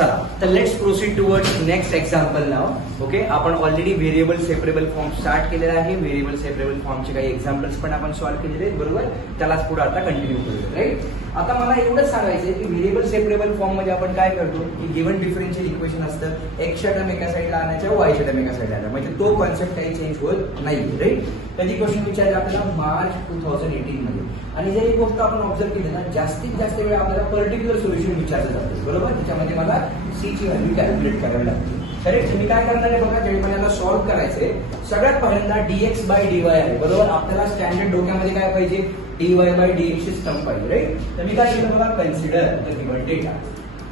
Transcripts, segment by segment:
चला तर let's proceed towards next example now. Okay, आपण already variable separable form start केलेला आहे. व्हेरिएबल सेपरेबल फॉर्मचे काही एक्झाम्पल्स पण आपण सॉल्व्ह केलेले आहेत, बरोबर. त्यालाच पुढे आता कंटिन्यू करूया, राईट. आता मला एवढंच सांगायचं की व्हेरिएबल सेपरेबल फॉर्म मध्ये आपण काय करतो की गिव्हन डिफरन्शियल इक्वेशन असतं, एक्सच्या टर्म एका साईडला आणायच्या, वायच्या टर्म एका साईडला आणायच्या, म्हणजे तो कॉन्सेप्ट काही चेंज होत नाही, राईट. कधी क्वेश्चन विचारला आपल्याला मार्च 2018 मध्ये, आणि जर ही गोष्ट आपण ऑब्झर्व केली ना, जास्तीत जास्त वेळ आपल्याला पर्टिक्युलर सोल्युशन विचारलं जातं, बरोबर. त्याच्यामध्ये मला सी ची व्हॅल्यू कॅल्क्युलेट करावी लागते, करेक्ट. मी काय करणार आहे बघा, ज्यावेळी मला सॉल्व्ह करायचंय सगळ्यात पहिल्यांदा dx बाय dy आहे, बरोबर. आपल्याला स्टँडर्ड डोक्यामध्ये काय पाहिजे, dy बाय dx ची स्टर्म पाहिजे, राईट. तर मी काय केलं बघा, कन्सिडर द गिव्हन डेटा,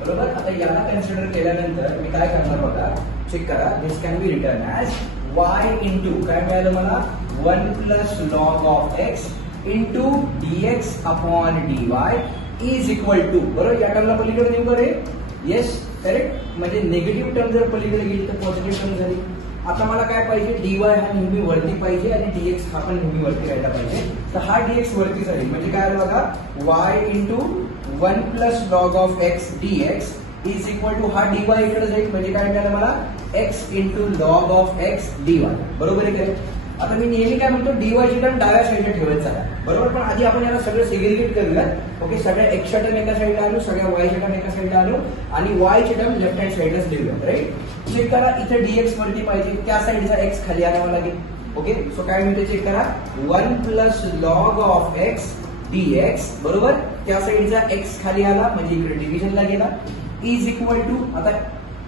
बरोबर. आता याला कन्सिडर केल्यानंतर मी काय करणार बघा, चेक करा. This can be written as y into काय मिळालं मला, 1 plus log of x into dx upon dy is equal to, बरोबर. या टर्मला पलीकडे नेऊ करे, येस, करेक्ट. म्हणजे निगेटिव्ह टर्म जर पलीकडे गेली तर पॉझिटिव्ह टर्म झाली. आता मला काय पाहिजे, dy हा नेहमी वरती पाहिजे आणि dx हा पण नेहमी वरती राहायला पाहिजे. तर हा dx वरती जाईल, म्हणजे काय आलं बघा, y into 1 plus log of x dx is equal to हा dy इकडे जाईल, म्हणजे काय मिळालं मला, x into log of x dy, बरोबर आहे काय. आता मी नेहमी काय म्हणतो, dy ची टर्म डाव्या साईडला ठेवायचा आहे, बरोबर. पण आधी आपण याला सगळं सेग्रिगेट करूया. ओके, सगळ्या एक्सच्या टर्म एका साईडला आणू, सगळ्या वायच्या टर्म एका साईडला आणू आणि वायची टर्म लेफ्ट हँड साईडलाच लिहूया, राईट. चेक करा, इथे dx वरती पाहिजे, त्या साईडचा x खाली आणावा लागेल. ओके, सो काय म्हणते, चेक करा, 1 plus log of x dx, बरोबर. त्या साईडचा x खाली आला म्हणजे इकडे डिव्हिजनला गेला, इज इक्वल टू, आता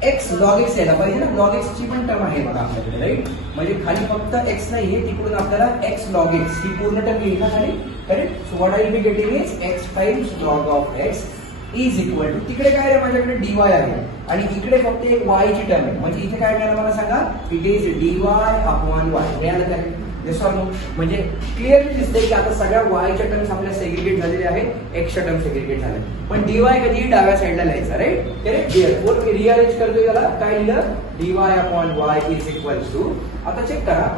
x log x यायला पाहिजे ना, log x ची पण टर्म आहे बघा आपल्याकडे, राईट. म्हणजे खाली फक्त x नाहीये, तिकडून आपल्याला x log x ही पूर्ण टर्म येईल ना खाली, correct. So what I will be getting is x times log of x is equal to, तिकडे काय आहे माझ्याकडे dy आहे आणि इकडे फक्त एक y ची टर्म आहे, म्हणजे इथे काय मिळालं मला सांगा, it is dy upon y. मिळालं काय, येस ऑर नो. म्हणजे क्लिअरली दिसतंय की आता सगळ्या वायच्या टर्म्स आपल्या सेग्रिगेट झालेल्या आहेत, एक्सच्या टर्म सेग्रिगेट झाल्या, पण dy कधी डाव्या साईडला लिहायचा, राईट. करेक्ट. डिअर मी रिअरेंज करतोय याला, काय लिहिलं, dy upon y is equal to, आता चेक करा,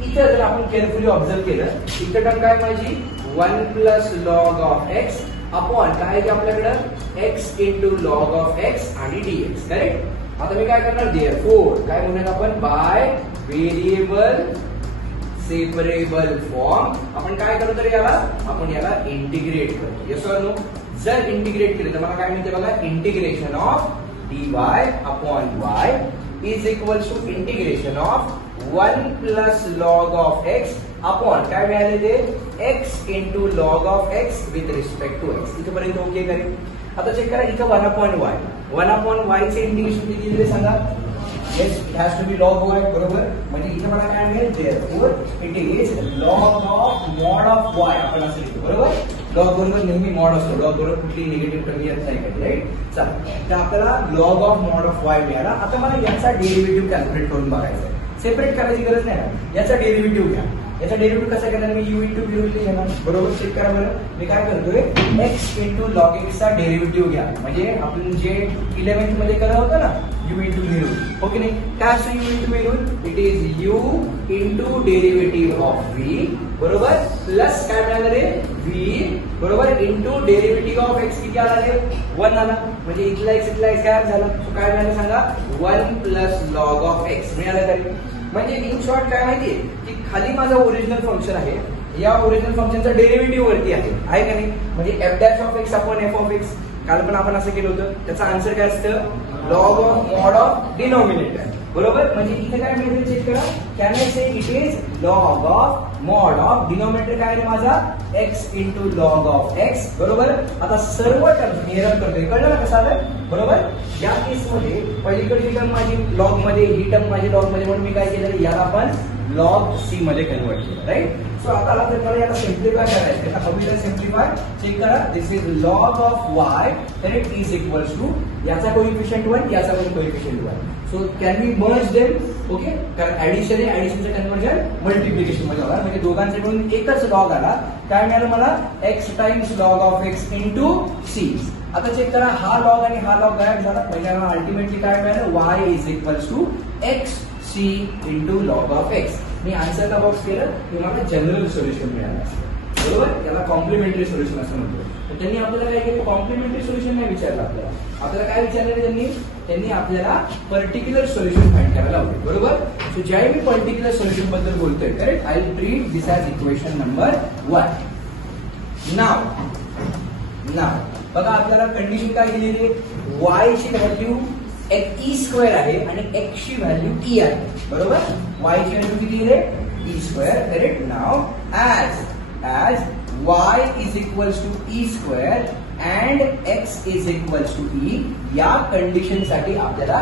इथं जर आपण केअरफुली ऑब्झर्व केलं, इथं टर्म काय माझी 1 plus log of x upon काय आहे आपल्याकडं, x into log of x आणि dx, करेक्ट. आता मी काय करणार, देअरफॉर काय म्हणूया आपण, बाय व्हेरिएबल सेपरेबल फॉर्म आपण काय करतो, तर याला आपण याला इंटिग्रेट करतो, येस ऑर नो. जर इंटिग्रेट केलं तर मला काय मिळते बघा, integration of dy upon y is equal to integration of 1 plus log of x upon काय मिळाले ते, x into log of x with respect to x. इथपर्यंत ओके करेल. आता चेक करा, इथं 1 अपॉन y चे इंटिग्रेशन किती दिले सांगा, yes, it has to be log y, बरोबर. म्हणजे इथे मला काय मिळेल, therefore it is log of mod of y, आपण असं लिहितो, बरोबर. लॉग बरोबर नेहमी मॉड असतो, लॉग बरोबर कुठली निगेटिव्ह टर्म येत नाही, राईट. चला, तर आपल्याला log of mod of y मिळाला. आता मला याचा डेरिव्हेटिव्ह कॅल्क्युलेट करून बघायचा आहे, सेपरेट करायची गरज नाही ना. याचा डेरिव्हेटिव्ह घ्या. याचा डेरिव्हेटिव्ह कसा घेणार, मी u इंटू v घेणार, बरोबर. चेक करा बरं, मी काय करतोय, x इंटू लॉग x चा डेरिव्हेटिव्ह घ्या, म्हणजे आपण जे 11th मध्ये करत होतं ना, u into v rule, okay नाही. काय असतं u into v rule, it is u into derivative of v, बरोबर, प्लस काय मिळालं रे, v, बरोबर, इंटू डेरिव्हेटिव्ह ऑफ x किती आला रे, 1 आला, म्हणजे इथला x काय झाला, काय मिळालं सांगा, 1 प्लस लॉग ऑफ x मिळालं तरी. म्हणजे इन शॉर्ट काय माहितीये की खाली माझं ओरिजिनल फंक्शन आहे, या ओरिजिनल फंक्शनचा डेरिव्हेटिव्ह वरती आहे का नाही. म्हणजे f dash of x upon f of x, काल पण आपण असं केलं होतं, त्याचा आन्सर काय असतं, log of mod of denominator, बरोबर. म्हणजे इथे काय मिळते, चेक करा, can I say it is log of mod of denominator काय आहे माझा, x into log of x, बरोबर. आता सर्व टर्म मी रन करतोय, कळलं ना कसं आलं, बरोबर. या केसमध्ये पलीकडची टर्म माझी लॉग मध्ये, ही टर्म माझी लॉग मध्ये, म्हणून मी काय केलं, याला आपण लॉग सी मध्ये कन्वर्ट केलं, राईट. सो आता मला याला सिम्प्लिफाय करायचं, how will I simplify, check करा, this is log of y, correct, is equal to याचा कोएफिशिएंट 1, याचा पण coefficient 1. So can we merge them, okay. कारण ऍडिशन आहे, ऍडिशनचं कन्वर्जन मल्टिप्लिकेशन मध्ये होणार, म्हणजे दोघांचे मिळून एकच लॉग आला. काय मिळालं मला, x times log of x into c. आता चेक करा, हा लॉग आणि हा लॉग गायब झाला, म्हणजे अल्टिमेटली काय मिळालं, y is equal to x c into log of x. मी आन्सरचा बॉक्स केलं, तुम्हाला जनरल सोल्युशन मिळालं, बरोबर. याला कॉम्प्लिमेंटरी सोल्युशन असं म्हणतो. त्यांनी आपल्याला काय केलं, कॉम्प्लिमेंटरी सोल्युशन नाही विचारलं आपल्याला काय विचारलं त्यांनी आपल्याला पर्टिक्युलर सोल्युशन फाइंड करायला लावले, बरोबर. सो ज्यावेळी मी पर्टिक्युलर सोल्युशन बद्दल बोलतोय, correct, I will treat this as equation number 1. नाव बघा आपल्याला कंडिशन काय दिलेली आहे, y ची व्हॅल्यू e² आहे आणि x ची व्हॅल्यू e आहे, बरोबर. y ची व्हॅल्यू किती आहे, e², correct. Now as y is equals to e² and x is equals to e, या कंडिशन साठी आपल्याला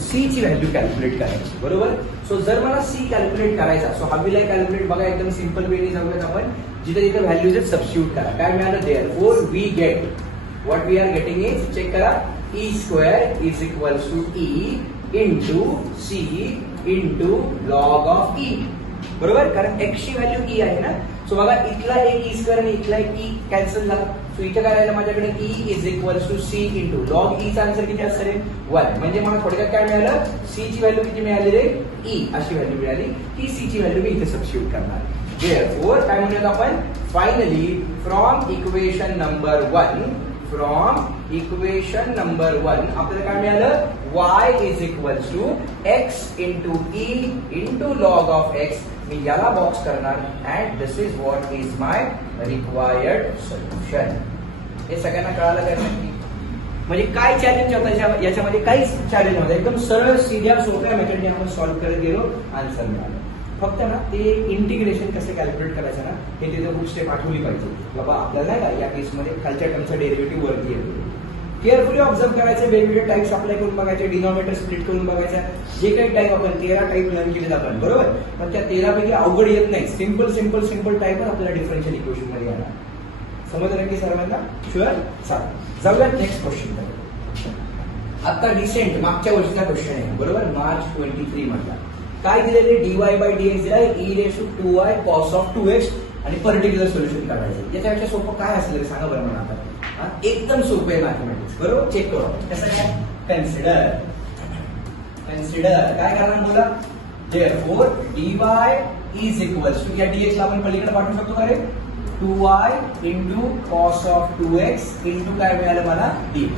c ची व्हॅल्यू कॅल्क्युलेट करायची, बरोबर. सो जर मला c कॅल्क्युलेट करायचा, so how will I calculate, बघा एकदम सिंपल वेने जाऊयात आपण. जिथे जिथे व्हॅल्यूज सबस्टिट्यूट करा, काय मिळालं, therefore we get what we are getting is, check करा, e² is equals to e into c into log of e, बरोबर. कारण x ची व्हॅल्यू e आहे ना. सो बघा इथला एक e² आणि इथला एक e कॅन्सल झाला. सो इथे काय राहिलं माझ्याकडे, e is equals to c into log e चा आन्सर किती असणार आहे, 1. म्हणजे मला थोडक्यात काय मिळालं, c ची व्हॅल्यू किती मिळाली रे, e अशी व्हॅल्यू मिळाली. ही c ची व्हॅल्यू मी इथे सबस्टिट्यूट करणार. देअरफॉर काय म्हणूयात आपण, फायनली फ्रॉम इक्वेशन नंबर 1 आपल्याला काय मिळालं, y is equals to x into e into log of x. मी याला बॉक्स करणार and this is what is my required solution. हे सगळ्यांना कळालं काय नक्की, म्हणजे काय चॅलेंज होता याच्यामध्ये, काहीच चॅलेंज नव्हतं, एकदम सरळ सीध्या सोप्या मेथडने आपण सॉल्व्ह करत गेलो, आन्सर मिळालं. फक्त ना ते इंटिग्रेशन कसं कॅल्क्युलेट करायचं ना, हे तिथे खूप स्टेप आठवली पाहिजे. बाबा आपल्याला नाही का या केसमध्ये खालच्या टर्मचा डेरिव्हेटिव्ह वरती येतो, केअरफुली ऑब्झर्व करायचे, वेगवेगळे टाइप्स अप्लाय करून बघायचे, डिनॉमिनेटर स्प्लिट करून बघायचा. जे काही टाईप आपण 13 टाईप लर्न केले आपण, बरोबर. पण त्या 13 पैकी अवघड येत नाही, सिंपल टाईप आपल्याला डिफरन्शियल इक्वेशन मध्ये येणार. समजलं की सर्वांना, शुअर. चालेल, जाऊया नेक्स्ट क्वेश्चन कडे. आता रिसेंट मागच्या वर्षीचा क्वेश्चन आहे, बरोबर, मार्च 23 मधला. काय दिलेले, dy/dx दिलाय e⁴ cos of 2x आणि पर्टिक्युलर सोल्युशन काढायचं. याच्यापेक्षा सोपं काय असेल सांगा बरं मला आता. एकदम सोपं आहे मॅथमॅटिक्स, बरोबर. चेक करू कसं काय, कन्सिडर काय करणार बोला, therefore dy is equals to, या dx ला आपण पलीकडे पाठवू शकतो का रे, 2y into cos of 2x into काय मिळालं मला, dx.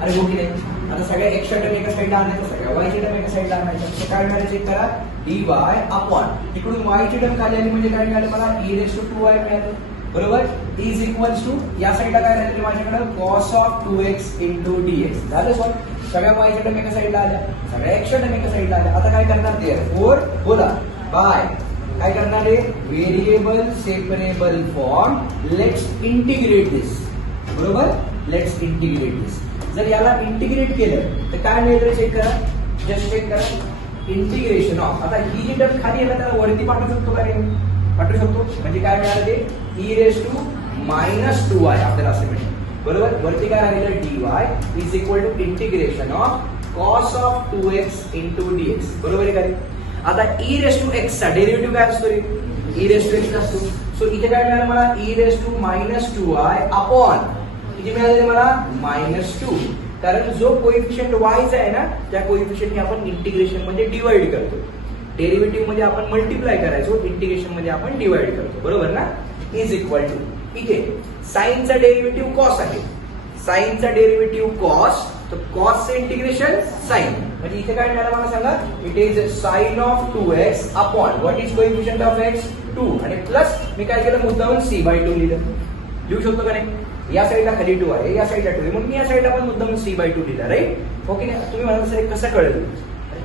अरे हो की नाही. आता सगळ्या x च्या टर्म एका साईडला आणायचं, सगळ्या y च्या टर्म एका साईडला आणायचं. काय मिळालं चेक करा, dy अपॉन इकडून y ची टर्म खाली आली म्हणजे काय मिळालं मला, e⁴ मिळालं, बरोबर. इज इक्वल्स टू या साईडला काय राहिलं माझ्याकडे, cos of 2x into dx. झालं सॉल्व. सगळ्या y च्या टर्म एका साईडला आल्या, सगळ्या x च्या टर्म एका साईडला आल्या. आता काय करणार, देअरफॉर बोला बाय काय करणार आहे, variable separable form, let's integrate this, बरोबर. Let's integrate this. जर याला इंटिग्रेट केलं तर काय मिळेल चेक करा, जस्ट चेक करा, इंटिग्रेशन ऑफ. आता ही जी टर्म खाली आहे त्याला वरती पाठवू शकतो का रे, पाठवू शकतो. म्हणजे काय मिळालं ते, e⁻² आपल्याला असं मिळेल, बरोबर. वरती काय राहिलं, dy is equal to integration of cos of 2x into dx, बरोबर आहे का. आता e⁻x चा डेरिव्हेटिव्ह काय असतो रे, e⁻x असतो. सो इथे काय मिळालं मला, e⁻² अपॉन किती मिळाले मला, -2. कारण जो कोएफिशियंट y चा आहे ना, त्या कोएफिशियंटने आपण इंटिग्रेशन मध्ये डिवाइड करतो. डेरिव्हेटिव्ह मध्ये आपण मल्टिप्लाय करायचो, इंटिग्रेशन मध्ये आपण डिवाइड करतो, बरोबर ना. इज इक्वल टू, इथे साइनचा डेरिव्हेटिव्ह कॉस आहे, साइनचा डेरिव्हेटिव्ह कॉस, तर कॉसचे इंटिग्रेशन साइन. म्हणजे इथे काय मिळालं मला सांगा, it is sine of 2x upon what is coefficient of x, 2, आणि प्लस मी काय केलं, मुद्दामून c/2 लिहू शकतो का नाही. या साईडला खाली 2 आहे, या साईडला 2 आहे, म्हणून मी या साईडला पण मुद्दामून c/2 लिहिला, राईट. ओके. तुम्ही म्हणाल सर कसं कळेल,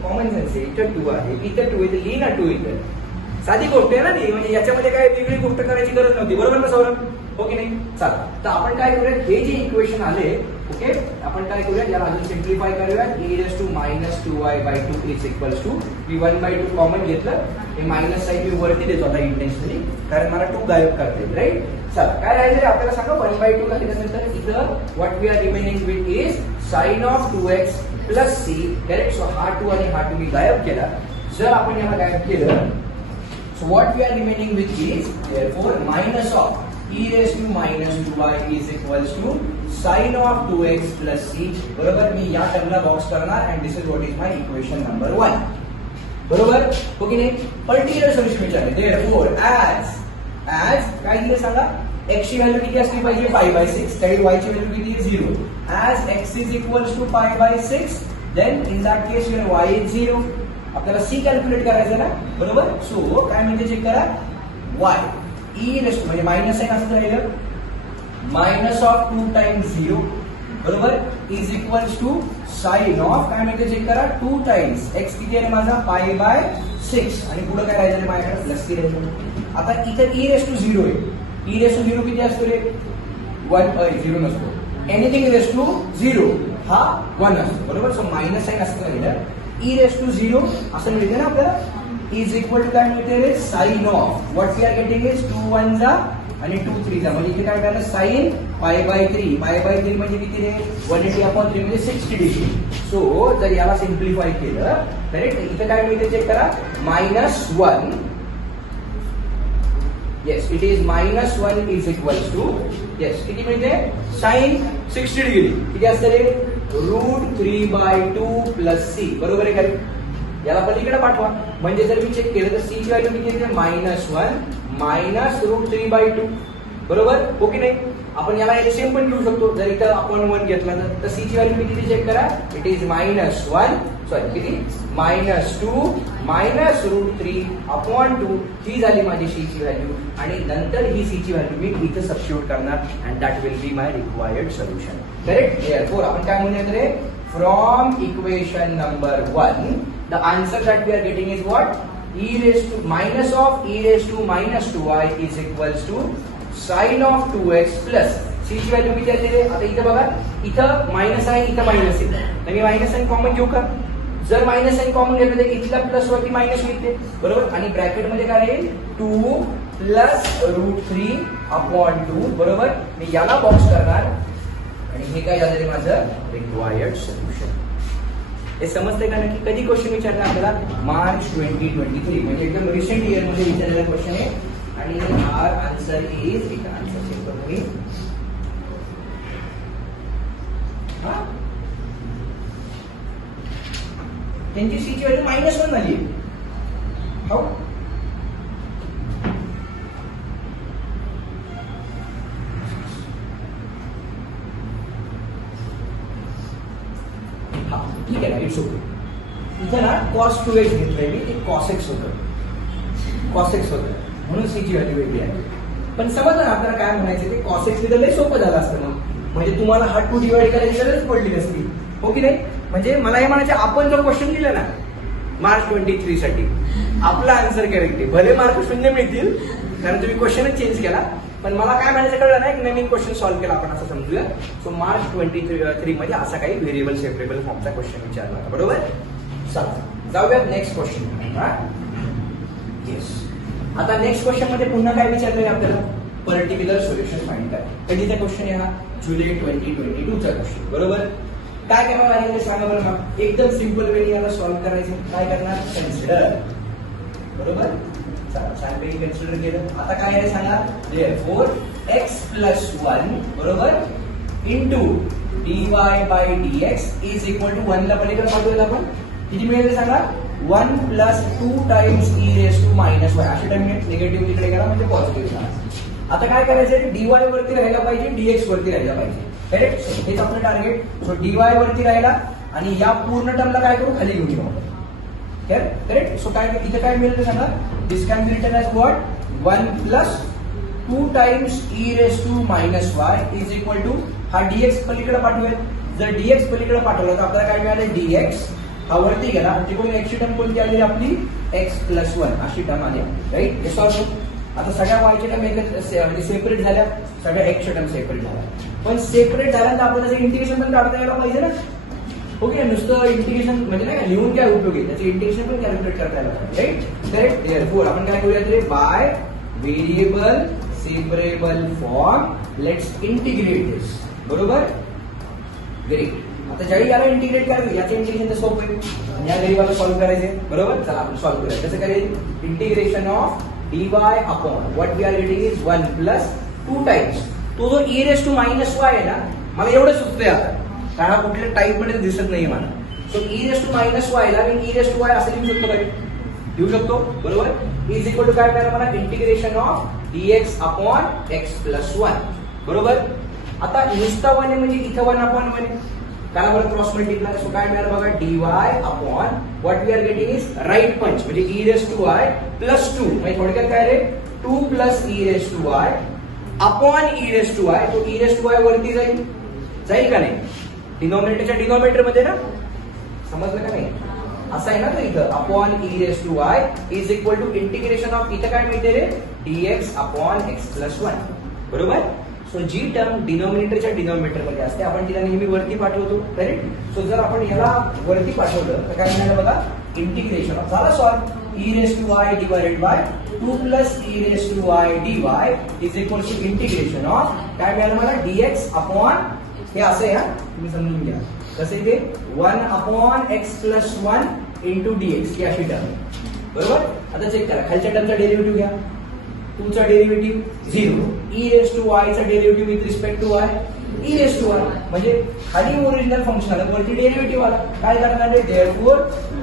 कॉमन सेन्स आहे, इथं 2 आहे, इथं 2 आहे, लिही ना 2 इथं. साधी गोष्ट आहे ना ती, म्हणजे याच्यामध्ये काय वेगळी गोष्ट करायची गरज नव्हती, बरोबर ना सौरभ, हो की नाही. चला तर आपण काय करूया, हे जे इक्वेशन आले, ओके, आपण काय करूया, याला अजून सिम्प्लिफाय करूया. e⁻² इज इक्वल्स टू, मी 1/2 कॉमन घेतलं, हे मायनस साईन मी वरती देतो आता इंटेन्शनली, कारण मला 2 गायब करता येईल, राईट. चला काय राहिलं आपल्याला सांगा, 1/2 घातल्यानंतर इथं what we are remaining with is sine of 2x plus c, correct. So हा 2 आणि हा 2 मी गायब केला. जर आपण याला गायब केलं, so what we are remaining with is therefore minus of e⁻² is equals to sin of 2x plus c, बरोबर. मी या टर्मला बॉक्स करणार and this is what is my equation number 1, बरोबर, हो की नाही. पर्टिक्युलर सोल्युशन विचारले, therefore as काय दिले सांगा, x ची व्हॅल्यू किती असली पाहिजे π/6, त्यावेळी y ची व्हॅल्यू किती आहे 0. As x is equals to π/6 then in that case your y is 0. आपल्याला c कॅल्क्युलेट करायचं ना, बरोबर. सो काय म्हणजे चेक करा, y e रेस्ट म्हणजे मायनस साइन असं राहिलं मायनस ऑफ 2 टाइम्स 0 बरोबर is equals to sine of काय म्हणजे चेक करा 2 टाइम्स x किती आहे माझा π/6 आणि पुढे काय राहायचं माझ्याकडे प्लस c राहायचं. आता इथे e रेस्ट टू 0 आहे, e रेस्ट टू 0 किती असतो रे 1 0 नसतो, एनीथिंग रेस्ट टू 0 हा 1 असतो बरोबर. सो मायनस साइन असं राहिलं e रेस्ट टू 0 असं मिळते ना आपल्याला, इज इक्वल टू काय मिळते रे sine of what we are getting is 2 1 जा आणि 2 3 जा म्हणजे इथे काय करायला साइन π/3 म्हणजे किती रे 180/3 म्हणजे 60 डिग्री. सो जर याला सिम्प्लिफाय केलं तर इथे काय मिळते चेक करा -1 yes it is -1 is equals to yes किती मिळते साइन 60 डिग्री किती असतं रे √3/2 प्लस c बरोबर आहे का. याला पलीकडे पाठवा म्हणजे जर मी चेक केलं तर c ची व्हॅल्यू किती येते -1 √3/2 बरोबर हो की नाही. आपण याला एलसीएम पण घेऊ शकतो, जर इथं आपण 1 घेतला तर c ची व्हॅल्यू किती चेक करा, इट इज -1 सॉरी किती -2 √3/2 ही झाली माझी c ची व्हॅल्यू आणि नंतर ही c ची व्हॅल्यू मी इथं सबस्टिट्यूट करणार and that will be my required solution. Correct. Therefore आपण काय म्हणूयात रे from equation number 1 the answer that we are getting is what e raised to minus of e raised to minus 2y is equals to sin of 2x plus c ची value किती आहे रे. आता इथे बघा इथं मायनस आहे इथं minus आहे तर मी मायनस साइन कॉमन घेऊ का. जर मायनस साइन कॉमन घेतलं तर इथला प्लस वरती मायनस मिळते बरोबर आणि ब्रॅकेट मध्ये काय येईल 2 प्लस √3/2 बरोबर. मी याला बॉक्स करणार आणि हे काय झालं माझं रिक्वायर्ड सोल्युशन. हे समजतंय का नक्की. कधी क्वेश्चन विचारला आपल्याला मार्च 2023 म्हणजे एकदम रिसेंट इयर मध्ये विचारलेला क्वेश्चन आहे आणि आर आन्सर इज एक आन्सर चेक करू मी त्यांची सी ची व्हॅल्यू -1 झाली हाऊ ठीक आहे ना इट्स ओके. इथं ना cos 2x घेतलंय मी, ते cos x होतं म्हणून c ची व्हॅल्यू वेगळी आहे. पण समजा ना आपल्याला काय म्हणायचं ते cos x लिहिलं लय सोपं झालं असतं मग म्हणजे तुम्हाला हा 2 डिवाइड करायची गरज पडली नसती हो की नाही. म्हणजे मला हे म्हणायचं आपण जो क्वेश्चन लिहिला ना मार्च 23 साठी आपला आन्सर करेक्ट आहे. भले मार्क 0 मिळतील कारण तुम्ही क्वेश्चनच चेंज केला पण मला काय म्हणायचं कळलं ना एक नवीन क्वेश्चन सॉल्व्ह केला आपण असं समजूया. सो मार्च 23 मध्ये असा काही व्हेरिएबल सेपरेबल फॉर्मचा क्वेश्चन विचारला होता बरोबर. चला जाऊया नेक्स्ट क्वेश्चन. येस आता नेक्स्ट क्वेश्चन मध्ये पुन्हा काय विचारलंय आपल्याला पर्टिक्युलर सोल्युशन फाइंड करा. कधीचा क्वेश्चन आहे हा जुलै 2022 चा क्वेश्चन बरोबर. काय करावं लागेल ते सांगा बरं मग. एकदम सिंपल वे याला सॉल्व्ह करायचं. काय करणार कन्सिडर बरोबर. छानपैकी कन्सिडर केलं. आता काय आहे सांगा therefore x plus 1 बरोबर into dy/dx is equal to 1 ला पलीकडे पाठवूया आपण किती मिळेल सांगा 1 plus 2 times e raise to minus y अशी टर्म निगेटिव्ह तिकडे करा म्हणजे पॉझिटिव्ह करा. आता काय करायचं dy वरती राहायला पाहिजे dx वरती राहायला पाहिजे करेक्ट. हेच आपलं टार्गेट. सो dy वरती राहिला आणि या पूर्ण टर्मला काय करू खाली घेऊन येऊ करेक्ट. सो काय इथे काय मिळेल सांगा this can be written as what 1 plus 2 times e raise to minus y is equal to हा dx पलीकडे पाठवूया. जर dx पलीकडे पाठवलं तर आपल्याला काय मिळालं dx हा वरती गेला आणि तिकडून x ची टर्म कोणती आली आपली x plus 1 अशी टर्म आली राईट. हे सॉल्व्ह. आता सगळ्या y च्या टर्म म्हणजे सेपरेट झाल्या सगळ्या x च्या टर्म सेपरेट झाल्या पण सेपरेट झाल्यानंतर आपल्याला त्याचं इंटिग्रेशन पण काढता यायला पाहिजे ना. ओके नुसतं इंटिग्रेशन म्हणजे नाही लिहून काय उपयोग आहे त्याचे इंटिग्रेशन पण कॅल्क्युलेट करता यायला पाहिजे राईट. करेक्ट. देयरफॉर आपण काय करूया तरी by variable separable form let's integrate this बरोबर. ग्रेट. आता ज्यावेळी याला इंटिग्रेट करायचं याचे इंटिग्रेशन तर सोपं आहे या व्हेरिएबलला सॉल्व्ह करायचे बरोबर. चला आपण सॉल्व्ह करूया. कसं करायचं integration of dy upon what we are getting is 1 plus 2 times तो जो e raise to minus y आहे ना मला एवढं सुचतंय आता कारण हा कुठल्या टाइप मध्ये दिसत नाहीये मला. So e raise to minus y ला मी e रेस टू y असं लिहू शकतो काय लिहू शकतो बरोबर. इज इक्वल टू काय मिळालं मला integration of dx upon x plus 1 बरोबर. आता नुसता 1 म्हणजे इथं 1 अपॉन 1 त्याला बरं क्रॉस मल्टिप्लाय. सो काय मिळालं बघा dy upon what we are getting is right पंच म्हणजे e raise to y plus 2 म्हणजे थोडक्यात काय रे 2 plus e raise to y upon e raise to y. तो e रेस टू y वरती जाईल का नाही डिनॉमिनेटरच्या डिनॉमिनेटर मध्ये ना, समजलं का नाही. असं आहे ना तर इथं upon e raise to y is equal to integration of इथं काय मिळते रे dx अपॉन x प्लस 1 बरोबर. सो जी टर्म डिनॉमिनेटरच्या डिनॉमिनेटर मध्ये असते आपण तिला नेहमी वरती पाठवतो करेक्ट. सो जर आपण याला वरती पाठवलं तर काय मिळालं बघा इंटिग्रेशन ऑफ झाला solve e raise to y divided by 2 plus e raise to y dy is equal to integration of काय मिळालं मला dx अपॉन हे असं आहे तुम्ही समजून घ्या कसं ते 1 upon x plus 1 into dx ही अशी टर्म बरोबर. आता चेक करा खालच्या टर्मचा डेरिव्हेटिव्ह घ्या 2 चा derivative 0 e raise to y चा derivative with respect to y e raise to y म्हणजे खाली ओरिजिनल फंक्शन आलं वरती डेरिव्हेटिव्ह आला काय करणार आहे therefore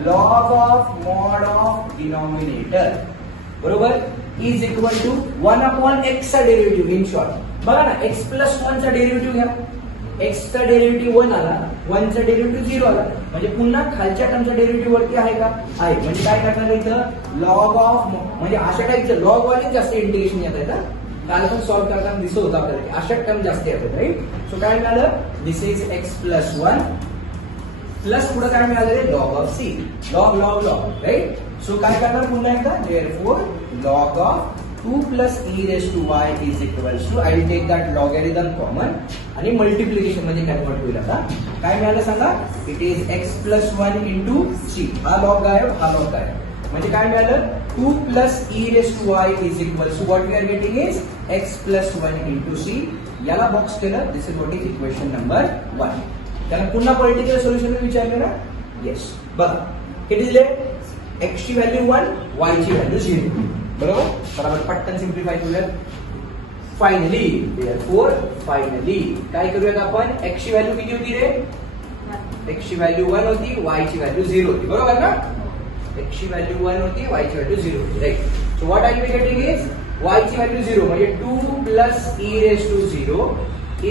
log of mod of denominator बरोबर is equal to 1 upon x चा डेरिव्हेटिव्ह इन शॉर्ट बघा ना x प्लस 1 चा डेरिव्हेटिव्ह घ्या x चा डेरिव्हेटिव्ह 1 आला 1 चा डेरिव्हेटिव्ह 0 आला म्हणजे पुन्हा खालच्या टर्मचा डेरिव्हेटिव्ह वरती आहे का आहे म्हणजे काय करणार इथं लॉग ऑफ म्हणजे अशा टाईपचं लॉग वाले जास्त इंटिग्रेशन येत आहे काल पण सॉल्व्ह करताना दिसत होतं आपल्याला अशा टर्म जास्त येतात राईट. सो काय मिळालं this is x plus 1 plus पुढे काय मिळालं log of c log log log right. So काय करणार पुन्हा एकदा therefore log of 2 plus e raised to y is equals to I will take that logarithm common आणि मल्टिप्लिकेशन मध्ये convert होईल. आता काय मिळालं सांगा it is x plus 1 into c हा लॉग गायब हा लॉग गायब म्हणजे काय मिळालं 2 plus e raised to y is equals to what we are getting is x plus 1 into c. याला बॉक्स केलं this is what is equation number 1. त्याला पुन्हा पर्टिक्युलर सोल्युशन विचारलं ना येस बघा किती दिले x ची व्हॅल्यू 1 y ची व्हॅल्यू 0 बरोबर. बरोबर पटकन सिम्प्लिफाय करूयात. फायनली देअरफॉर फायनली काय करूयात आपण x ची व्हॅल्यू किती होती रे x ची व्हॅल्यू 1 होती y ची व्हॅल्यू 0 होती बरोबर ना. x ची व्हॅल्यू 1 होती y ची व्हॅल्यू 0 होती right. So what are we getting is y ची व्हॅल्यू 0 म्हणजे 2 plus e raise to 0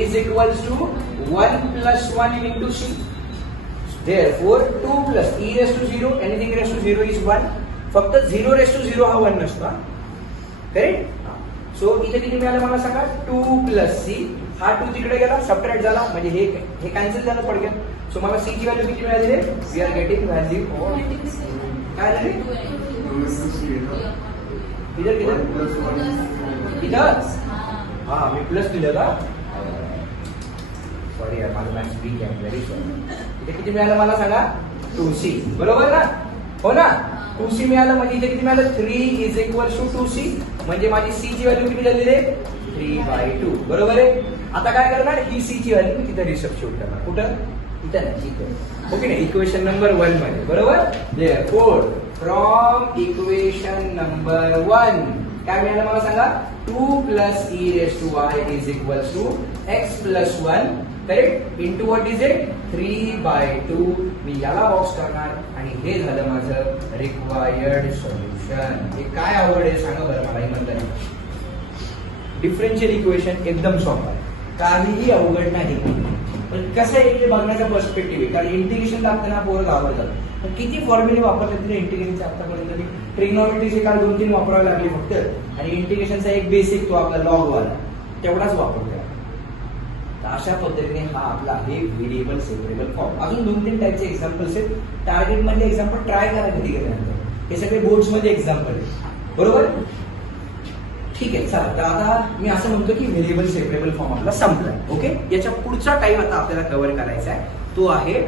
is equals to 1 plus 1 into c. Therefore 2 plus e raise to 0 anything raise to 0 is 1 फक्त 0 race to 0 हा 1 नसतो correct. So इथे किती मिळालं मला सांगा 2 प्लस c हा 2 तिकडे गेला सबट्रॅक्ट झाला म्हणजे हे कॅन्सल झालं पडक्यात. सो मला c ची व्हॅल्यू किती मिळाली रे वी आर गेटिंग व्हॅल्यू काय झाली इधर इधर हा मी प्लस दिलं का सॉरी यार माझं मॅथ्स वीक आहे व्हेरी सॉरी. इथे किती मिळालं मला सांगा 2c बरोबर ना हो ना 2c मिळालं म्हणजे इथे किती मिळालं 3 इज इक्वल टू 2c म्हणजे माझी c ची व्हॅल्यू किती झाली रे 3/2 बरोबर आहे. आता काय करणार ही c ची व्हॅल्यू मी तिथे रिसबस्टिट्यूट करणार कुठं इथं नाही इथं ओके ना इक्वेशन नंबर 1 मध्ये बरोबर. देअरफॉर फ्रॉम इक्वेशन नंबर 1 काय मिळालं मला सांगा 2 plus e raise to y is equal to x plus 1 correct into what is it 3/2. मी याला बॉक्स करणार आणि हे झालं माझं रिक्वायर्ड सोल्युशन. हे काय अवघड आहे सांगा बरं मला म्हणतात. डिफरन्शियल इक्वेशन एकदम सोपं आहे काहीही अवघड नाही पण कसं आहे ते बघण्याचा पर्स्पेक्टिव्ह आहे. कारण इंटिग्रेशन लागताना पोरं घाबरतात पण किती फॉर्म्युले वापरले तरी इंटिग्रेशनचे आतापर्यंत ट्रिग्नॉमेट्रीचे काल 2-3 वापरावे लागले फक्त आणि इंटिग्रेशनचा एक बेसिक तो आपला लॉग वाला तेवढाच वापरतो. अशा पद्धतीने हा आपला आहे व्हेरिएबल सेपरेबल फॉर्म. अजून 2-3 टाईपचे एक्झाम्पल्स आहेत. टार्गेट मध्ये एक्झाम्पल ट्राय करा कधी केल्यानंतर हे सगळे बोर्ड्स मध्ये एक्झाम्पल आहे बरोबर ठीक आहे. चला तर आता मी असं म्हणतो की व्हेरिएबल सेपरेबल फॉर्म आपला संपलाय ओके. याच्या पुढचा टाईप आता आपल्याला कव्हर करायचा आहे तो आहे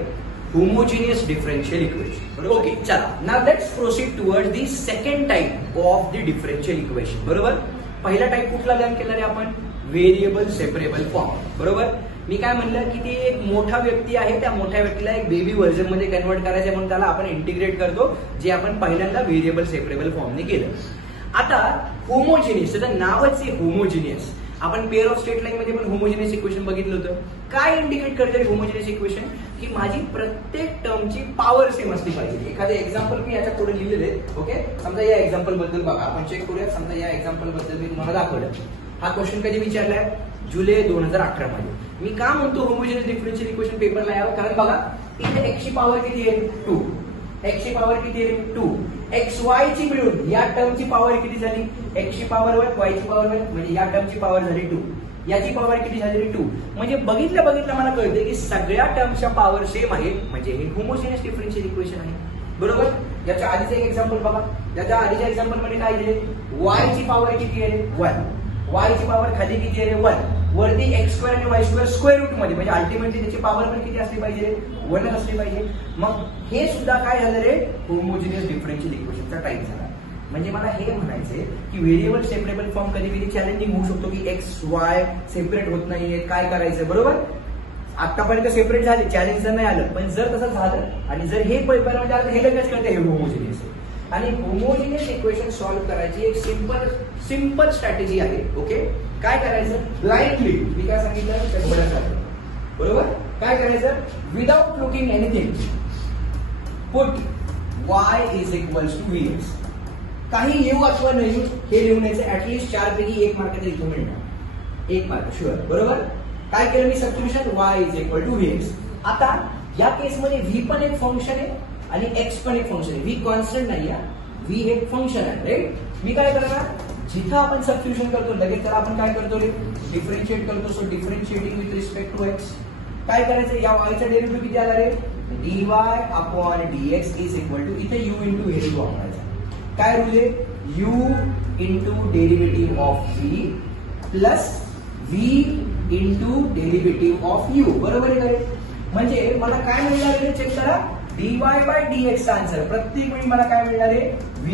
होमोजिनियस डिफरन्शियल इक्वेशन ओके. चला now let's proceed towards the second type of the differential equation बरोबर. पहिला टाइप कुठला लर्न केला रे आपण व्हेरिएबल सेपरेबल फॉर्म बरोबर. मी काय म्हणलं की ते एक मोठा व्यक्ती आहे त्या मोठ्या व्यक्तीला एक बेबी व्हर्जन मध्ये कन्वर्ट करायचं म्हणून त्याला आपण इंटिग्रेट करतो जे आपण पहिल्यांदा व्हेरिएबल सेपरेबल फॉर्मने केलं. आता होमोजिनियस त्याचं नावच आहे होमोजिनियस आपण पेअर ऑफ स्ट्रेट लाईन मध्ये पण होमोजिनियस इक्वेशन बघितलं होतं. काय इंडिकेट करते होमोजिनियस इक्वेशन? की माझी प्रत्येक टर्मची पॉवर सेम असली पाहिजे. एखादे एक्झाम्पल मी याच्या पुढे लिहिलेले. ओके, समजा या एक्झाम्पल बद्दल बघा, आपण चेक करूया. समजा या एक्झाम्पल बद्दल मी तुम्हाला दाखवलं. हा क्वेश्चन कधी विचारलाय? जुलै 2018 मध्ये. मी का म्हणतो होमोजिनियस डिफरन्शियल इक्वेशन पेपरला यावं? कारण बघा इथे x ची पॉवर किती आहे? 2. x ची पॉवर किती आहे? 2. x y ची मिळून या टर्मची पॉवर किती झाली? x ची पॉवर 1, y ची पॉवर 1, म्हणजे या टर्मची पॉवर झाली 2. याची पॉवर किती झाली? 2. म्हणजे बघितल्या मला कळते की सगळ्या टर्मच्या पॉवर सेम आहेत, म्हणजे हे होमोजिनियस डिफरन्शियल इक्वेशन आहे. बरोबर. याच्या आधीचं एक एक्झाम्पल बघा. याच्या आधीच्या एक्झाम्पल मध्ये काय दिले? y ची पॉवर किती आहे? 1. y ची पॉवर खाली किती आहे? 1. वरती x² आणि y² स्क्वेअर रूट मध्ये, म्हणजे अल्टिमेटली त्याची पॉवर पण किती असली पाहिजे? 1 असली पाहिजे. मग हे सुद्धा काय झालं रे? होमोजिनियस डिफरन्शियल इक्वेशनचा टाइप झाला. म्हणजे मला हे म्हणायचे की व्हेरिएबल सेपरेबल फॉर्म कधी कधी चॅलेंजिंग होऊ शकतो की एक्स वाय सेपरेट होत नाहीये, काय करायचं? बरोबर. आतापर्यंत सेपरेट झाले, चॅलेंज जर नाही आलं, पण जर तसं झालं आणि जर हे पेपरमध्ये आलं हे लगेच कळते हे होमोजिनियस आहे. आणि होमोजिनियस इक्वेशन सॉल्व्ह करायची एक सिंपल स्ट्रॅटेजी आहे. ओके, काय करायचं? ब्लाइंडली मी काय सांगितलं? बरोबर. काय करायचं? Without looking anything put y is equals to vx. काही येऊ अथवा नाही हे लिहून यायचं. ऍटलीस्ट 4 पैकी 1 मार्क तरी इथून मिळणार. 1 मार्क शुअर. बरोबर. काय केलं मी? Substitution y is equal to vx. आता या केसमध्ये v पण एक फंक्शन आहे आणि x पण एक फंक्शन आहे. v कॉन्स्टंट नाही आहे, v एक फंक्शन आहे. राईट. मी काय करणार? जिथं आपण सबस्टिट्यूशन करतो लगेच त्याला आपण काय करतो रे? डिफरन्शिएट करतो. So differentiating with respect to x. काय करायचं? या y चा डेरिव्हेटिव्ह किती आला रे? dy upon dx is equal to, इथे u इंटू व्हेरिएबल वापरायचा. काय रूल आहे? u into derivative of v plus v into derivative of u. बरोबर आहे का? म्हणजे मला काय मिळणार आहे? चेक करा. dy बाय dx चा आन्सर प्रत्येक वेळी मला काय मिळणार आहे? v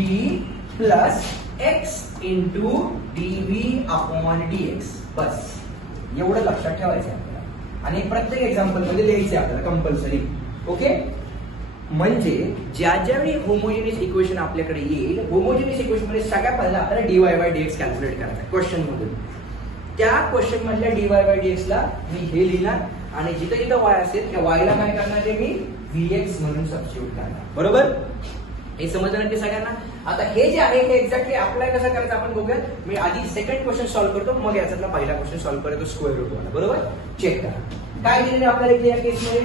plus x into dv upon dx. बस एवढं लक्षात ठेवायचं आहे आपल्याला आणि प्रत्येक एक्झाम्पल मध्ये लिहायचं आपल्याला कंपल्सरी. ओके. म्हणजे ज्यावेळी होमोजिनियस इक्वेशन आपल्याकडे येईल, होमोजिनियस इक्वेशन मध्ये सगळ्यात पहिला आपल्याला dy बाय dx कॅल्क्युलेट करायचा क्वेश्चन मधून. त्या क्वेश्चन मधल्या dy बाय dx ला मी हे लिहिणार आणि जिथे जिथं y असेल त्या y ला काय करणार आहे? मी vx म्हणून सबस्टिट्यूट करणार. बरोबर. हे समजलं नक्की सगळ्यांना? आता हे जे आहे हे एक्झॅक्टली अप्लाय कसं करायचं आपण बघूया. मी आधी सेकंड क्वेश्चन सॉल्व्ह करतो, मग याच्यातला पहिला क्वेश्चन सॉल्व्ह करतो स्क्वेअर रूट वाला. बरोबर. चेक करा काय दिलेलं आपल्याला या केसमध्ये.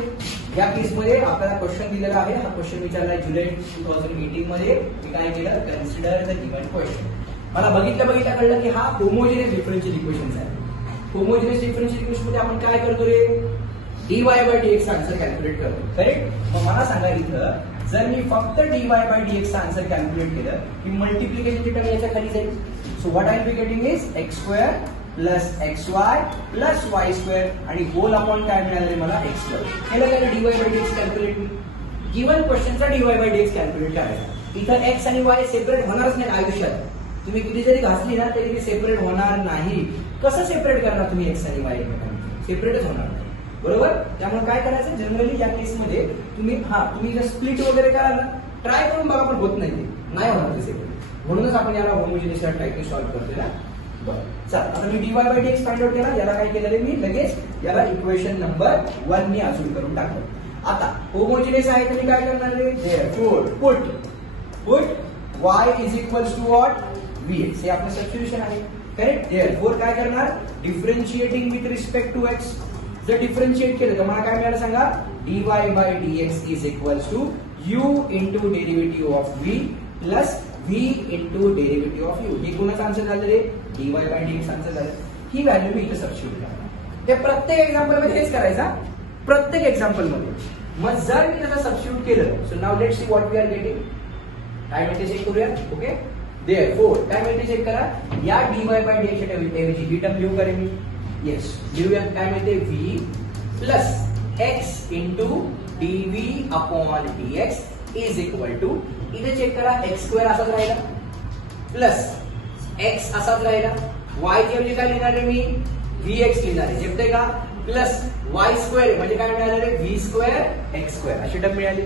या केसमध्ये आपल्याला क्वेश्चन दिलेला आहे. हा क्वेश्चन विचारलाय जुलै 2018 मध्ये. मी काय केलं? Consider the given question. मला बघितलं कळलं की हा होमोजिनियस डिफरन्शियल इक्वेशन आहे. होमोजिनियस डिफरन्शियल इक्वेशन मध्ये आपण काय करतो रे? dy by dx answer calculate करतो. करेक्ट. मग मला सांगा इथं जर मी फक्त dy बाय dx चा आन्सर कॅल्क्युलेट केलं की मल्टिप्लिकेशनची टर्म याच्या खाली जाईल. So what I am be getting is x² plus xy plus y² आणि होल अपॉन काय मिळाले मला? x². केलं काय? dy by dx calculate. Given क्वेश्चनचा dy बाय dx कॅल्क्युलेट करायचा. इथं x आणि y सेपरेट होणारच नाही आयुष्यात. तुम्ही किती जरी घासली ना तरी ती सेपरेट होणार नाही. कसं सेपरेट करणार तुम्ही x आणि y? सेपरेटच होणार नाही. बरोबर. त्यामुळे काय करायचं? जनरली या केसमध्ये तुम्ही जर स्प्लिट वगैरे कराल ना, ट्राय करून बघा, पण होत नाही होणार ते सेपरेट. म्हणूनच आपण याला होमोजिनियस टाइपने सॉल्व्ह करतोय ना. बरं चल, आता मी dy by dx find out केला. याला काय केलं रे? मी लगेच याला इक्वेशन नंबर 1 मी अजून करून टाकलं. आता होमोजिनियस आहे तर मी काय करणार रे? Put y is equals to what? vx. हे आपलं सबस्टिट्यूशन आहे. करेक्ट. देअरफॉर काय करणार? Differentiating with respect to x. जर डिफरन्शिएट केलं तर मला काय मिळालं सांगा? dy by dx is equals to u into derivative of v plus v into derivative of u. हे कोणाचं आन्सर झालं रे? dy बाय dx आन्सर झालं. ही व्हॅल्यू मी इथे सबस्टिट्यूट करणार. ते प्रत्येक एक्झाम्पल मध्ये हेच करायचा. प्रत्येक एक्झाम्पल मध्ये. मग जर मी त्याचा सबस्टिट्यूट केलं, so now let's see what we are getting. काय मिळते चेक करूया. ओके. देअरफॉर काय मिळते चेक करा. या dy बाय dx च्या ऐवजी ही टर्म लिहू करेन मी. येस लिहूया. काय मिळते? v plus x into dv upon dx is equal to, इथे चेक करा, x² असाच राहिला प्लस x असाच राहिला. y च्या ऐवजी काय लिहिणार आहे मी? vx लिहिणार आहे. झेपते का? प्लस y² म्हणजे काय मिळालं रे? v² x² अशी टर्म मिळाली.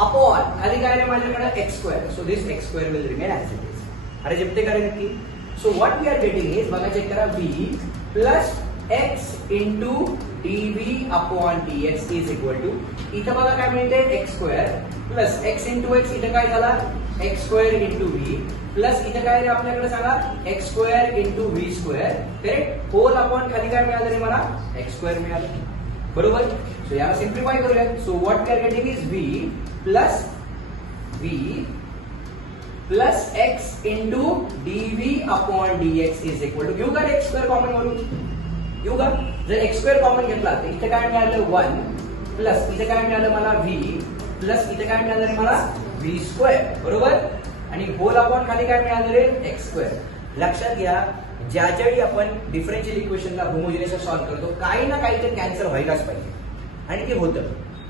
अपॉन खाली काय रे माझ्याकडे? x². So this x² will remain as it is. अरे झेपते का रे नक्की? So what we are getting is बघा चेक करा v plus x into dv upon dx is equal to इथं बघा काय मिळते x square plus x into x इथं काय झाला x square into v plus इथं काय रे आपल्याकडे सांगा x square into v square correct whole upon खाली काय मिळालं रे मला x स्क्वेअर मिळालं बरोबर. सो याला सिम्प्लिफाय करूया. So what we are getting is v plus x into dv upon dx is equal to घेऊ का x स्क्वेअर कॉमन वरून घेऊ का. जर x स्क्वेअर कॉमन घेतला तर इथे काय मिळालं 1 प्लस इथे काय मिळालं मला v प्लस इथे काय मिळालं रे मला v स्क्वेअर बरोबर आणि होल अपॉन खाली काय मिळालं रे x स्क्वेअर. लक्षात घ्या ज्याच्या वेळी आपण डिफरन्शियल इक्वेशनला होमोजिनियस सॉल्व्ह करतो काही ना काही तर कॅन्सल व्हायलाच पाहिजे आणि ते होतं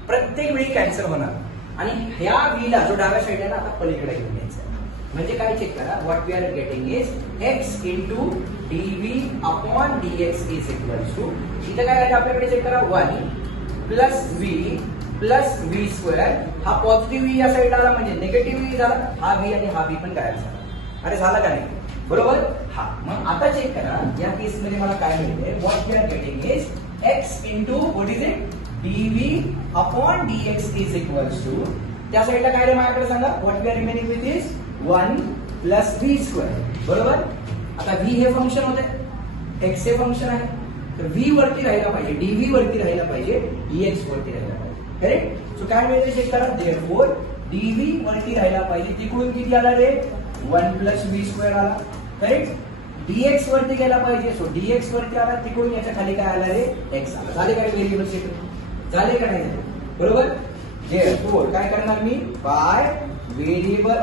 प्रत्येक वेळी कॅन्सल होणार आणि ह्या v ला जो डाव्या साईडला ना आता पलीकडे घेऊन यायचा म्हणजे काय चेक करा what we are getting is x into dv upon dx is equal to इथे काय आहे आपल्याकडे चेक करा 1 प्लस v स्क्वेअर हा पॉझिटिव्ह v या साईडला आला म्हणजे निगेटिव्ह v झाला हा v आणि हा v पण गायब झाला. अरे झाला का नाही बरोबर. हा मग आता चेक करा या केस मध्ये मला काय मिळते what we are getting is x into what is it dv upon dx is equal to त्या साईडला काय रे माझ्याकडे सांगा what we are remaining with is 1 plus v square बरोबर. आता v हे फंक्शन होते x हे फंक्शन आहे तर v वरती राहायला पाहिजे dv वरती राहायला पाहिजे dx वरती राहायला पाहिजे करेक्ट. सो काय मिळते चेक करा देअरफॉर dv वरती राहायला पाहिजे तिकडून किती आला रे 1 प्लस v स्क्वेअर आला करेक्ट. dx वरती गेला पाहिजे सो dx वरती आला तिकडून याच्या खाली काय आला रे x आला. झाले काय व्हेरिएबल सेपरेबल झाले का नाही बरोबर. देअरफॉर काय करणार मी बाय व्हेरिएबल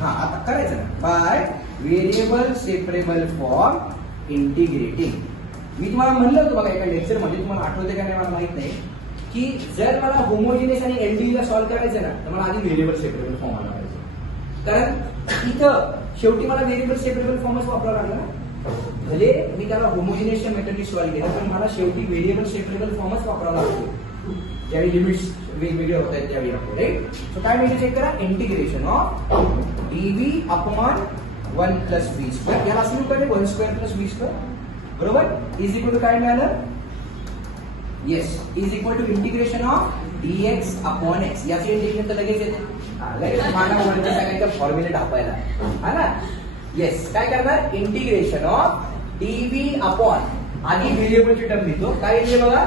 हा आता करायचं ना by variable separable form integrating. मी तुम्हाला म्हणलं होतं बघा एका लेक्चर मध्ये तुम्हाला आठवते का नाही मला माहित नाही की जर मला होमोजिनियस आणि एलडीई ला सॉल्व्ह करायचं ना तर मला आधी व्हेरिएबल सेपरेबल फॉर्म आला पाहिजे कारण इथं शेवटी मला व्हेरिएबल सेपरेबल फॉर्मच वापरावा लागला ना भले मी त्याला होमोजिनियसच्या मेथडनी सॉल्व्ह केलं पण मला शेवटी व्हेरिएबल सेपरेबल फॉर्मच वापरावा लागतो ज्यावेळी लिमिट्स वेगवेगळे होत आहेत त्यावेळी आपण राईट. सो काय म्हणजे चेक करा integration of dv upon 1 plus v square याला असं लिहू का 1 स्क्वेअर प्लस v स्क्वेअर बरोबर इज इक्वल टू काय मिळालं yes is equal to integration of dx upon x याचे इंटिग्रेशन तर लगेच येते लगेच मला वरच्या सगळ्यांचा फॉर्म्युला टाकायला हा ना. येस काय करणार इंटिग्रेशन ऑफ dv अपॉन आधी व्हेरिएबलची टर्म लिहितो काय येते बघा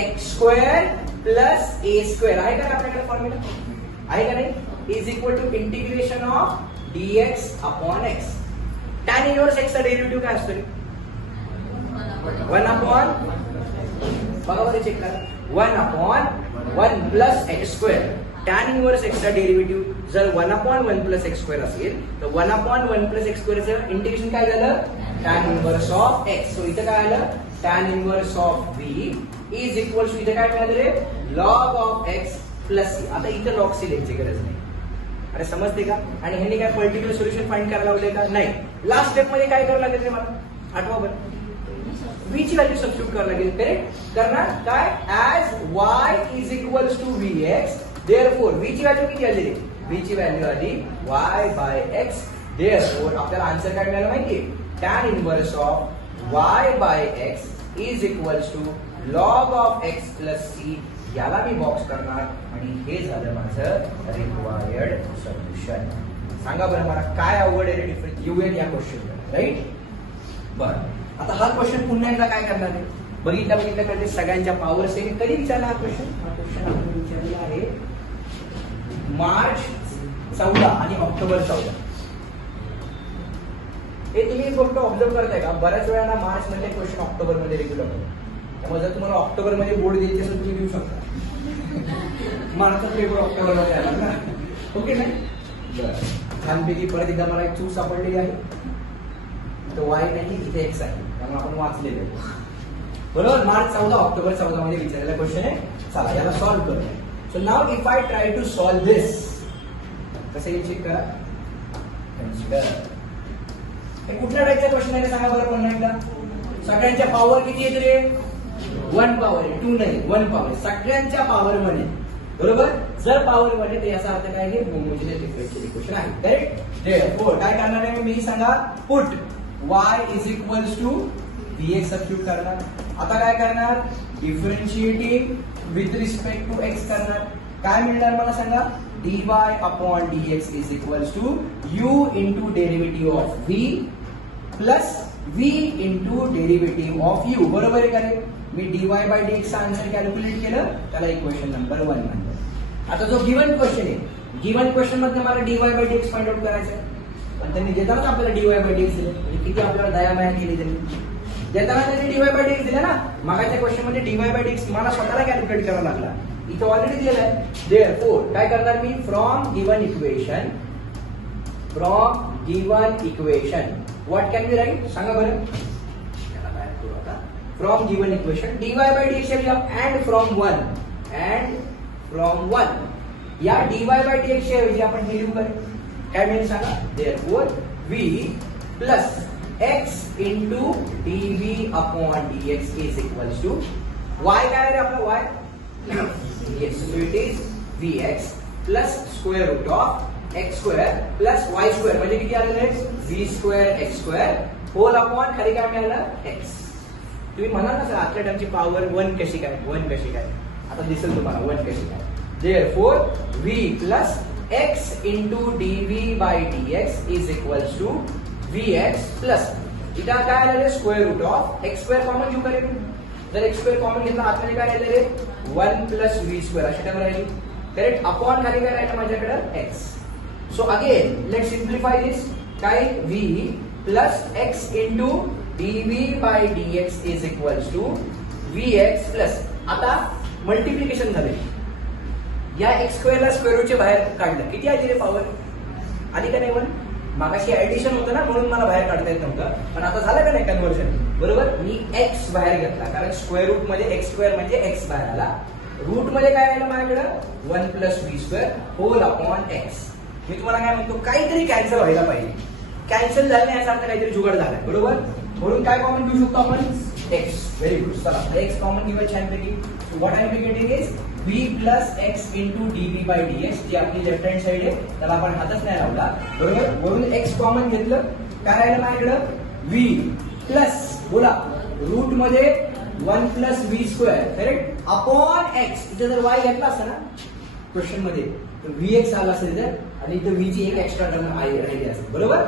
x square plus a square आहे का आपल्याकडे फॉर्म्युला आहे का नाही is equal to integration of dx upon x. tan inverse x चा डेरिव्हेटिव्ह काय असतो 1 अपॉन बघा बरं चेक करा 1 upon 1 plus x square. tan inverse x चा डेरिव्हेटिव्ह जर 1 अपॉन 1 प्लस x स्क्वेअर असेल तर 1 अपॉन 1 प्लस x स्क्वेअरचं इंटिग्रेशन काय झालं tan inverse of x. So इथं काय आलं tan inverse of v is equal to इथे काय मिळालं रे log of x plus c. आता इथं लॉग c लिहायची गरज नाही अरे समजते का आणि ह्यांनी काय पर्टिक्युलर सोल्युशन फाइंड करायला लावले का नाही. लास्ट स्टेप मध्ये काय करावं लागेल रे मला आठवा बरं v ची व्हॅल्यू सबस्टिट्यूट करावं लागेल करेक्ट करणार काय as y is equal to vx. Therefore v ची व्हॅल्यू किती आली रे v ची व्हॅल्यू आली y बाय x. देअरफॉर आपल्याला आन्सर काय मिळालं माहितीये tan inverse of y by x is equal to log of x plus c. याला मी बॉक्स करणार आणि हे झालं माझं रिक्वायर्ड सोल्युशन. सांगा बरं मला काय अवघड आहे डिफरन्स येऊयात या क्वेश्चन राईट. बरं आता हा क्वेश्चन पुन्हा एकदा काय करणार आहे बघितल्या कळते सगळ्यांच्या पॉवर से कधी विचारला हा क्वेश्चन आपण विचारला आहे मार्च 14 आणि ऑक्टोबर 14. हे तुम्ही फक्त ऑब्झर्व करताय का बऱ्याच वेळा मार्च मधले क्वेश्चन ऑक्टोबर मध्ये रेग्युलर होतात त्यामुळे जर तुम्हाला ऑक्टोबर मध्ये बोर्ड द्यायचे असेल तुम्ही देऊ शकता मार्चचा पेपर ऑक्टोबर मध्ये आला ना ओके नाही छानपैकी परत एकदा मला एक चूक सापडलेली आहे तो वाय नाही इथे एक्स आहे त्यामुळे आपण वाचलेले बरोबर. मार्च 14 ऑक्टोबर 14 मध्ये विचारलेला क्वेश्चन आहे. चला याला सॉल्व्ह करूया. So now if I try to solve this कसं येईल चेक करा कन्सिडर कुठल्या टाईपचा क्वेश्चन आहे सांगा बरं पुन्हा एकदा. सगळ्यांच्या पॉवर किती येते रे 1 पॉवर आहे 2 नाही 1 पॉवर सगळ्यांच्या पॉवर 1 आहे बरोबर. जर पॉवर 1 आहे तर याचा अर्थ काय आहे होमोजिनियस डिफरन्शियल इक्वेशन आहे करेक्ट. देअरफॉर काय करणार आहे मी सांगा put y is equals to vx substitute करणार. आता काय करणार, differentiating with respect to x करणार. काय मिळणार मला सांगा, dy upon dx is equals to u into derivative of v plus v into derivative of u. बरोबर आहे का रे. मी dy बाय dx चा आन्सर कॅल्क्युलेट केलं, त्याला इक्वेशन नंबर 1 म्हणतात. आता जो गिवन क्वेश्चन आहे, गिवन क्वेश्चन मध्ये मला dy by dx find out करायचं आहे. पण त्यांनी देतानाच आपल्याला dy बाय dx दिले, म्हणजे किती आपल्याला दयामाया केली त्यांनी. देताना त्यांनी dy बाय dx दिले ना. मागाच्या क्वेश्चन मध्ये dy बाय dx मला स्वतःला कॅल्क्युलेट करावा लागला. इथे ऑलरेडी दिलेलं आहे. देअरफॉर काय करणार मी, from given equation what can be write, सांगा बरं. From given equation dy by dx and from 1 या dy बाय dx च्या ऐवजी आपण हे लिहू करू. काय मिळेल सांगा, therefore v plus x into dv upon dx is equals to y. काय आहे आपला y, yes, so it is vx plus square root of x square plus y square म्हणजे किती आलेलं आहे, v square x square whole upon खाली काय मिळालं, x. तुम्ही म्हणाल ना सर आजच्या टाइमची पॉवर 1 कशी काय, 1 कशी काय, आता दिसेल तुम्हाला 1 कशी काय. Therefore v plus x into dv by dx is equals to vx plus इथं काय आलेलं आहे, square root of x square common घेऊ करेल. जर x square कॉमन घेतला आतमध्ये काय आलेलं आहे, 1 प्लस v स्क्वेअर अशी टर्म राहिली. करेक्ट. अपॉन खाली काय राहिलं माझ्याकडे x. So again let simplify this. काय v plus x into dv by dx is equals to vx plus आता मल्टिप्लिकेशन झाले. या x स्क्वेअरला स्क्वेअर रूटच्या बाहेर काढलं, किती आली रे पॉवर, आली का नाही 1. मागाशी ऍडिशन होतं ना म्हणून मला बाहेर काढता येत नव्हतं, पण आता झालं का नाही कन्व्हर्जन. बरोबर, मी x बाहेर घेतला कारण स्क्वेअर रूट मध्ये x स्क्वेअर म्हणजे x बाहेर आला. रूट मध्ये काय आलं माझ्याकडे 1 plus v square whole upon x. मी तुम्हाला काय म्हणतो, काहीतरी कॅन्सल व्हायला पाहिजे. कॅन्सल झालं नाही याचा अर्थ काहीतरी जुगाड झालाय. बरोबर, म्हणून काय कॉमन घेऊ शकतो आपण, x. Very good. चला x कॉमन घेऊया छानपैकी. What I be getting is v plus x into dv by dx. जी आपली लेफ्ट हँड साइड आहे त्याला आपण हातच नाही लावला. बरोबर, वरून x कॉमन घेतलं, काय राहिलं माझ्याकडं v प्लस बोला रूट मध्ये 1 plus v square. Correct. Upon x. इथे जर y घेतला असता ना क्वेश्चन मध्ये तर vx आला असेल तर, आणि इथे v ची एक एक्स्ट्रा टर्म राहिली असेल. बरोबर.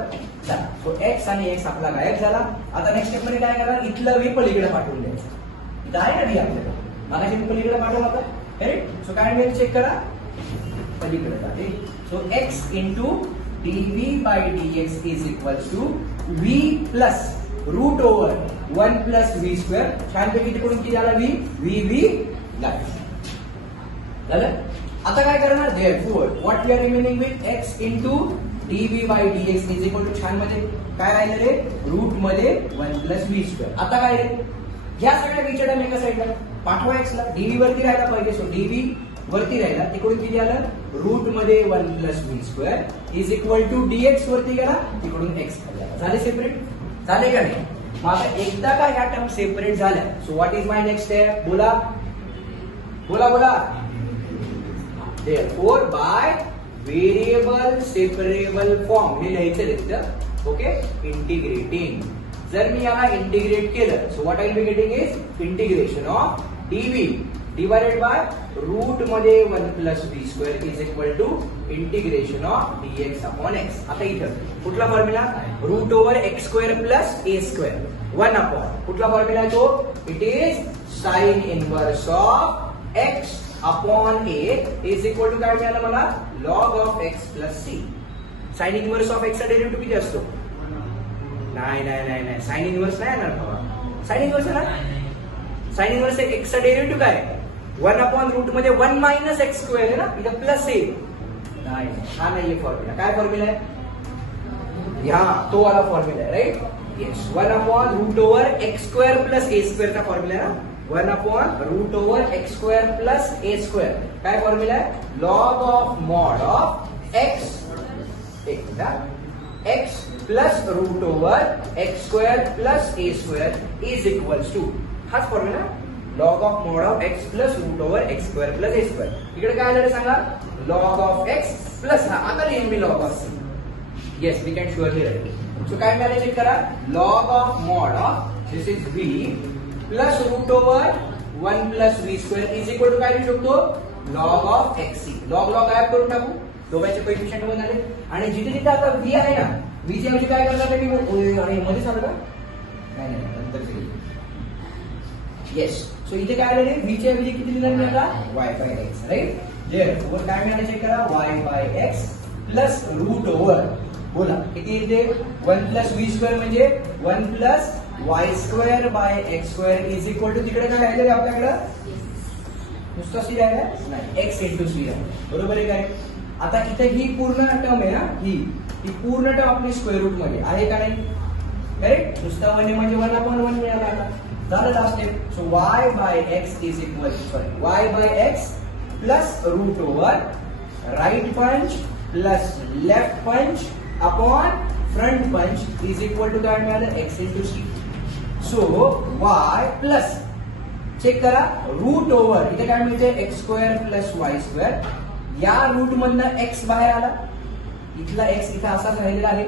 सो x आणि x आपला गायब झाला. आता नेक्स्ट स्टेप मध्ये काय करणार, इथलं v पलीकडे पाठवून द्यायचं. इथं आहे ना v आपल्याला, मागाशी मी पलीकडे पाठवलं होतं. करेक्ट. सो काय मिळेल चेक करा, पलीकडे जाते. So x into dv by dx is equals to v plus root over 1 plus v square. छानपैकी तिकडून किती आला v झालं. आता काय करणार, therefore what we are remaining with x into dv by dx is equal to छान मध्ये काय राहिलं रे, रूट मध्ये 1 प्लस v स्क्वेअर. आता काय रे, ह्या सगळ्या विचार एका साईडला पाठवा x ला, dv वरती राहायला पाहिजे. सो dv वरती राहिला, तिकडून किती आलं, रूट मध्ये 1 plus v square is equal to dx वरती गेला, तिकडून x झाले सेपरेट. झाले का नाही. मग आता एकदा का ह्या टर्म सेपरेट झाल्या, so what is my next step, बोला बोला बोला. Therefore by variable separable form हे लिहायचं तिथं. ओके. इंटिग्रेटिंग. जर मी याला इंटिग्रेट केलं, so what I will be getting is integration of dv divided by root मध्ये 1 plus v square is equal to integration of dx upon x. आता इथं कुठला formula, root over x square plus a square 1 upon कुठला formula आहे तो, it is sine inverse of x upon a is equal to काय मिळालं मला, log of x plus c. Sine inverse of x चा डेरिव्हेटिव्ह किती असतो, नाही नाही नाही नाही साइन इनवर्स नाही येणार बाबा. साइन इनवर्स आहे ना, साइन इनवर्स x चा डेरिव्हेटिव्ह काय, 1 अपॉन रूट मध्ये 1 मायनस x स्क्वेअर आहे ना, इथं प्लस a. नाही, हा नाहीये फॉर्म्युला. काय फॉर्म्युला आहे, हा तो वाला फॉर्म्युला आहे. Right. Yes. 1 upon root over x square plus a square चा फॉर्म्युला आहे ना. 1 upon root over x square plus a square. काय फॉर्म्युला आहे, log of mod of x x plus root over x square plus a square is equals to, हाच formula, log of mod of x plus root over x square plus a square. इकडे काय झालं सांगा, log of x plus, हा आता लिहिन मी log of c. Yes we can surely right. So काय मिळालं चेक करा. Log of mod of this is v plus root over 1 plus v square is equal to काय लिहू शकतो. Log of xc. Log log गायब करून टाकू. दोघांचे कोएफिशिएंट वन आले आणि जिथे जिथे आता v आहे ना v ची ऐवजी काय करणार मी मध्ये झालं का नाही नाही नंतर येस. सो इथे काय आलेले v ची ऐवजी किती लिहिणार मी आता y बाय x राईट. वर काय मिळालं चेक करा. y by x plus root over बोला किती येते 1 प्लस v स्क्वेअर म्हणजे 1 plus y square by x square is equal to तिकडे काय आहे आपल्याकडे नुसतं c आहे नाही x इंटू c आहे बरोबर आहे काय. आता इथे ही पूर्ण टर्म आहे ना ही पूर्ण टर्म आपली स्क्वेअर रूट मध्ये आहे का नाही करेक्ट. नुसतं वन म्हणजे 1/1 मिळाला आता झालं last step. So y by x is equal sorry y by x plus root over right punch plus left punch upon front punch is equal to काय मिळालं x into c. So y plus check करा root over इथे काय मिळते x square plus y square. या root मधनं x बाहेर आला इथला x इथं असाच राहिलेला आहे.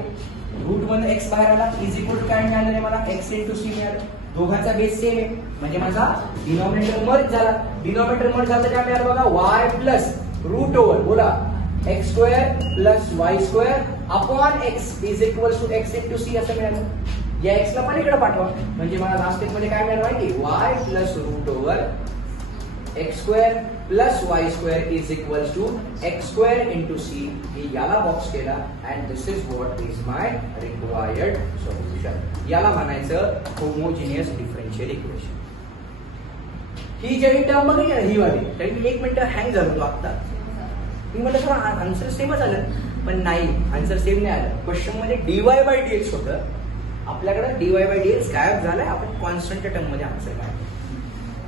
रूट मधनं x बाहेर आला इज इक्वल टू काय मिळालं आहे मला x इंटू c मिळालं. दोघांचा बेस सेम आहे म्हणजे माझा डिनॉमिनेटर मर्ज झाला. डिनॉमिनेटर मर्ज झालं काय मिळालं बघा y प्लस रूट ओव्हर बोला x square plus y square upon x is equal to x into c असं मिळालं. या x ला पण इकडे पाठवा म्हणजे मला लास्ट स्टेप मध्ये काय मिळालं माहिती y plus root over x square plus y square is equal to x square into c. मी याला बॉक्स केला and this is what is my required solution. याला म्हणायचं होमोजिनियस डिफरन्शियल इक्वेशन. ही जरी टर्म बघितली ना ही वाली तरी मी 1 मिनिट हँग झालो आता. मी म्हटलं सर आन्सर सेमच आलं पण नाही आन्सर सेम नाही आलं. क्वेश्चन मध्ये dy बाय dx होतं आपल्याकडे dy बाय dx गायब झालाय. आपण कॉन्स्टंट टर्म मध्ये आन्सर काय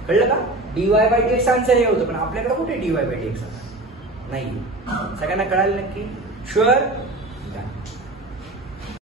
कळलं का. dy बाय dx आन्सर हे होतं पण आपल्याकडे कुठे dy बाय dx आता नाही. सगळ्यांना कळालं नक्की शुअर.